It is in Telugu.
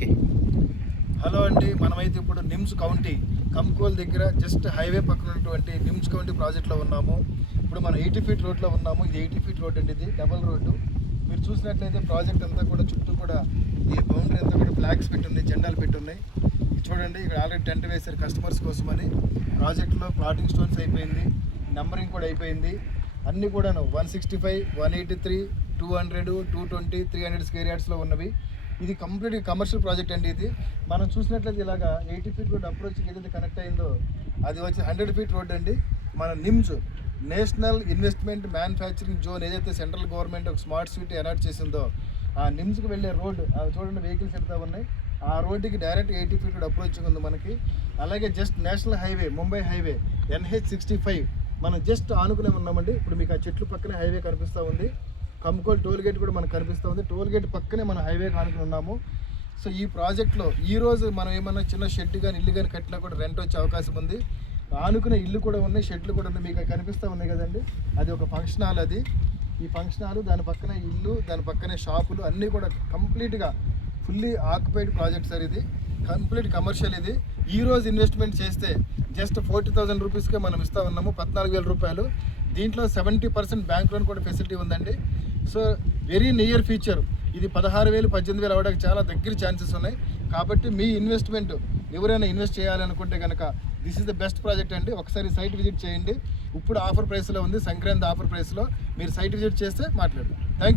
ఓకే. హలో అండి, మనమైతే ఇప్పుడు నిమ్స్ కౌంటీ కంకోల్ దగ్గర జస్ట్ హైవే పక్కన ఉన్నటువంటి నిమ్స్ కౌంటీ ప్రాజెక్ట్లో ఉన్నాము. ఇప్పుడు మనం 80 ఫీట్ రోడ్లో ఉన్నాము. ఇది 80 ఫీట్ రోడ్ అండి, ఇది డబల్ రోడ్డు. మీరు చూసినట్లయితే ప్రాజెక్ట్ అంతా కూడా చుట్టూ కూడా ఈ బౌండరీ అంతా కూడా ఫ్లాగ్స్ పెట్టున్నాయి, జెండాలు పెట్టున్నాయి. చూడండి, ఇక్కడ ఆల్రెడీ టెంట్ వేశారు కస్టమర్స్ కోసమని. ప్రాజెక్ట్లో ప్లాటింగ్ స్టోన్స్ అయిపోయింది, నెంబరింగ్ కూడా అయిపోయింది. అన్నీ కూడాను 165, 183, 200, 220, 300 స్క్వేర్ యార్డ్స్లో ఉన్నవి. ఇది కంప్లీట్గా కమర్షియల్ ప్రాజెక్ట్ అండి. ఇది మనం చూసినట్లయితే ఇలాగా 80 ఫీట్ రోడ్ అప్రోచ్ ఏదైతే కనెక్ట్ అయిందో అది వచ్చి 100 ఫీట్ రోడ్ అండి. మన NIMS national investment manufacturing zone ఏదైతే సెంట్రల్ గవర్నమెంట్ ఒక స్మార్ట్ సిటీ అలాట్ చేసిందో ఆ నిమ్స్కి వెళ్ళే రోడ్డు చూడండి, వెహికల్స్ వెళ్తూ ఉన్నాయి. ఆ రోడ్డుకి డైరెక్ట్ 80 ఫీట్ రోడ్ అప్రోచ్ ఉంది మనకి. అలాగే just national highway Mumbai highway NH65 మనం జస్ట్ ఆనుకునే ఉన్నామండి. ఇప్పుడు మీకు ఆ చెట్లు పక్కనే హైవే కనిపిస్తూ ఉంది. కంకోల్ టోల్ గేట్ కూడా మనకు కనిపిస్తూ ఉంది. టోల్ గేట్ పక్కనే మనం హైవే ఆనుకుని ఉన్నాము. సో ఈ ప్రాజెక్ట్లో ఈరోజు మనం ఏమన్నా చిన్న షెడ్ కానీ ఇల్లు కానీ కట్టినా కూడా రెంట్ వచ్చే అవకాశం ఉంది. ఆనుకునే ఇల్లు కూడా ఉన్నాయి, షెడ్లు కూడా ఉన్నాయి, మీకు కనిపిస్తూ ఉన్నాయి కదండి. అది ఒక ఫంక్షన్ హాల్. అది ఈ ఫంక్షన్ హాల్, దాని పక్కనే ఇల్లు, దాని పక్కనే షాపులు అన్నీ కూడా కంప్లీట్గా ఫుల్లీ ఆక్యుపైడ్ ప్రాజెక్ట్ సార్. ఇది కంప్లీట్ కమర్షియల్. ఇది ఈరోజు ఇన్వెస్ట్మెంట్ చేస్తే జస్ట్ 40,000 రూపీస్కే మనం ఇస్తూ ఉన్నాము, 14,000 రూపాయలు. దీంట్లో 70% బ్యాంక్ లోన్ కూడా ఫెసిలిటీ ఉందండి. సో వెరీ నియర్ ఫ్యూచర్ ఇది 16,000, 18,000 అవ్వడానికి చాలా దగ్గర ఛాన్సెస్ ఉన్నాయి. కాబట్టి మీ ఇన్వెస్ట్మెంట్ ఎవరైనా ఇన్వెస్ట్ చేయాలనుకుంటే కనుక this is the best project అండి. ఒకసారి సైట్ విజిట్ చేయండి. ఇప్పుడు ఆఫర్ ప్రైస్లో ఉంది, సంక్రాంతి ఆఫర్ ప్రైస్లో. మీరు సైట్ విజిట్ చేస్తే మాట్లాడదాం. Thank you.